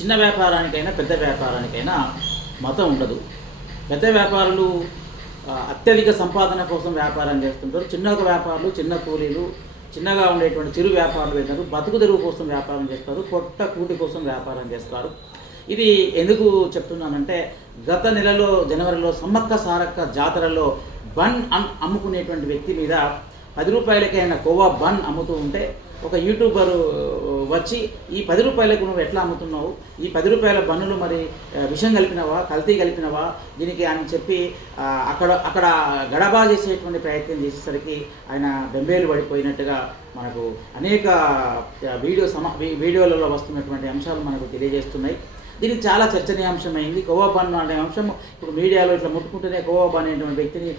చిన్న వ్యాపారానికైనా పెద్ద వ్యాపారానికైనా మతం ఉండదు. పెద్ద వ్యాపారులు అత్యధిక సంపాదన కోసం వ్యాపారం చేస్తుంటారు. చిన్న వ్యాపారులు, చిన్న కూలీలు, చిన్నగా ఉండేటువంటి చిరు వ్యాపారులు ఏంటంటే బతుకు తెరువు కోసం వ్యాపారం చేస్తారు, పొట్ట కూటి కోసం వ్యాపారం చేస్తారు. ఇది ఎందుకు చెప్తున్నానంటే, గత నెలలో జనవరిలో సమ్మక్క సారక్క జాతరలో బన్ అమ్ముకునేటువంటి వ్యక్తి మీద 10 రూపాయలకి ఆయన కోవా బన్ అమ్ముతూ ఉంటే ఒక యూట్యూబరు వచ్చి ఈ 10 రూపాయలకు నువ్వు ఎట్లా అమ్ముతున్నావు, ఈ 10 రూపాయల బన్నులు మరి విషం కలిపినవా, కల్తీ కలిపినవా దీనికి అని చెప్పి అక్కడ గడబా చేసేటువంటి ప్రయత్నం చేసేసరికి ఆయన బెంబేలు పడిపోయినట్టుగా మనకు అనేక వీడియోలలో వస్తున్నటువంటి అంశాలు మనకు తెలియజేస్తున్నాయి. దీనికి చాలా చర్చనీయాంశమైంది. కోవా బన్ అనే అంశం ఇప్పుడు మీడియాలో ఇట్లా ముట్టుకుంటేనే కోవా బన్ అనేటువంటి వ్యక్తిని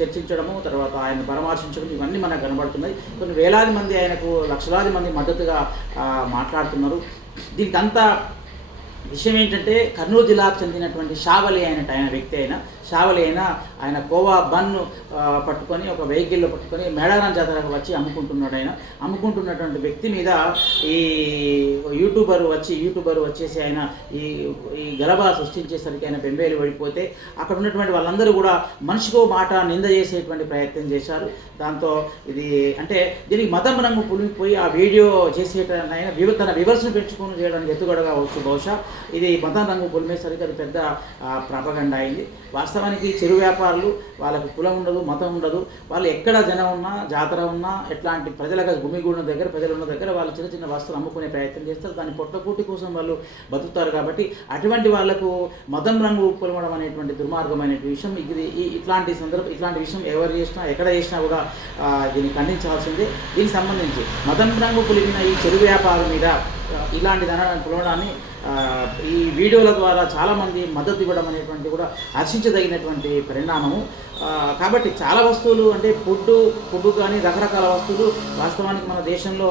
చర్చించడము, తర్వాత ఆయన పరామర్శించడం, ఇవన్నీ మనకు కనబడుతున్నాయి. కొన్ని వేలాది మంది ఆయనకు, లక్షలాది మంది మద్దతుగా మాట్లాడుతున్నారు. దీనికి అంతా విషయం ఏంటంటే, కర్నూలు జిల్లాకు చెందినటువంటి షావలి ఆయన వ్యక్తి షావలి ఆయన కోవా బన్ను పట్టుకొని ఒక వెహికల్లో పట్టుకొని మేడారం జాతరకు వచ్చి అమ్ముకుంటున్నటువంటి వ్యక్తి మీద ఈ యూట్యూబర్ వచ్చేసి ఆయన ఈ గలబా సృష్టించేసరికి ఆయన బెంబేలు పడిపోతే అక్కడ ఉన్నటువంటి వాళ్ళందరూ కూడా మనిషికో మాట నింద చేసేటువంటి ప్రయత్నం చేశారు. దాంతో ఇది అంటే దీనికి మతం రంగు పులిపోయి ఆ వీడియో చేసేట తన వివర్స్ను పెంచుకొని చేయడానికి ఎత్తుగడగా వచ్చు. బహుశా ఇది మతం రంగు పులిమేసరికి అది పెద్ద ప్రాపగండా అయింది. వాస్తవానికి చిరు వ్యాపారులు, వాళ్ళకి కులం ఉండదు, మతం ఉండదు. వాళ్ళు ఎక్కడ జనం ఉన్నా, జాతర ఉన్నా, ఎట్లాంటి ప్రజలకు గుమిగూడిన దగ్గర, ప్రజలు ఉన్న దగ్గర వాళ్ళు చిన్న చిన్న వస్తువులు అమ్ముకునే ప్రయత్నం చేస్తారు. దాని పొట్టకూటి కోసం వాళ్ళు బతుకుతారు. కాబట్టి అటువంటి వాళ్లకు మతం రంగు పులమడం అనేటువంటి దుర్మార్గమైన విషయం. ఇది ఇట్లాంటి విషయం ఎవరు చేసినా, ఎక్కడ చేసినా కూడా దీన్ని ఖండించాల్సిందే. దీనికి సంబంధించి మతం రంగు పులిగిన ఈ చెరు వ్యాపారం మీద ఇలాంటి ధనాన్ని పులవడాన్ని ఈ వీడియోల ద్వారా చాలామంది మద్దతు ఇవ్వడం అనేటువంటి కూడా హర్షించదగినటువంటి పరిణామము. కాబట్టి చాలా వస్తువులు అంటే ఫుడ్ కానీ రకరకాల వస్తువులు వాస్తవానికి మన దేశంలో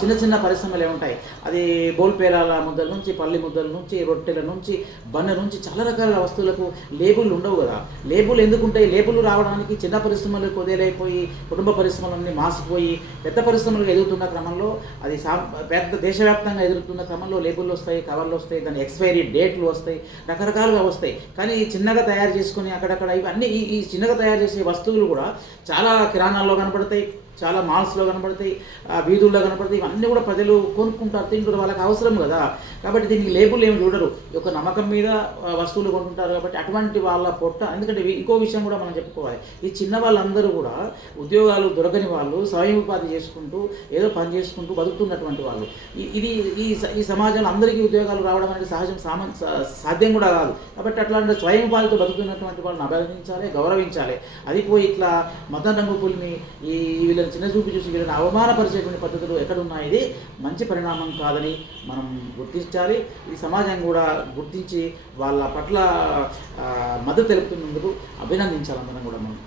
చిన్న చిన్న పరిశ్రమలే ఉంటాయి. అది బోల్పేలాల ముద్దల నుంచి, పల్లి ముద్దల నుంచి, రొట్టెల నుంచి, బన్న నుంచి చాలా రకాల వస్తువులకు లేబుల్ ఉండవు కదా. లేబుల్ ఎందుకుంటాయి? లేబుల్ రావడానికి చిన్న పరిశ్రమలు కొదేలైపోయి, కుటుంబ పరిశ్రమలన్నీ మాసిపోయి, పెద్ద పరిశ్రమలు ఎదుగుతున్న క్రమంలో, అది పెద్ద దేశవ్యాప్తంగా ఎదుగుతున్న క్రమంలో లేబుల్లు వస్తాయి, కవర్లు వస్తాయి, దాని ఎక్స్పైరీ డేట్లు వస్తాయి, రకరకాలుగా వస్తాయి. కానీ చిన్నగా తయారు చేసుకుని అక్కడక్కడ ఇవన్నీ ఈ చిన్నగా తయారు చేసే వస్తువులు కూడా చాలా కిరాణాల్లో కనపడతాయి, చాలా మాల్స్లో కనపడతాయి, వీధుల్లో కనపడతాయి. ఇవన్నీ కూడా ప్రజలు కొనుక్కుంటారు, తింటారు, వాళ్ళకి అవసరం కదా. కాబట్టి దీనికి లేబుల్ ఏమి చూడరు, ఒక నమ్మకం మీద వస్తువులు కొనుక్కుంటారు. కాబట్టి అటువంటి వాళ్ళ పొట్ట, ఎందుకంటే ఇంకో విషయం కూడా మనం చెప్పుకోవాలి, ఈ చిన్న వాళ్ళందరూ కూడా ఉద్యోగాలు దొరకని వాళ్ళు, స్వయం ఉపాధి చేసుకుంటూ ఏదో పని చేసుకుంటూ బతుకుతున్నటువంటి వాళ్ళు. ఈ సమాజంలో అందరికీ ఉద్యోగాలు రావడం అనేది సాధ్యం కూడా కాదు. కాబట్టి అట్లాంటి స్వయం ఉపాధితో బతుకుతున్నటువంటి వాళ్ళని అభినందించాలి, గౌరవించాలి. అది పోయి ఇట్లా మతం రంగు పులిని వీళ్ళని చిన్న చూపి చూసి వీళ్ళని అవమానపరిచేటువంటి పద్ధతులు ఎక్కడున్నాయి? ఇది మంచి పరిణామం కాదని మనం గుర్తించాలి. ఈ సమాజం కూడా గుర్తించి వాళ్ళ పట్ల మద్దతు తెలుపుతున్నందుకు అభినందించాలి అందరం కూడా మనం.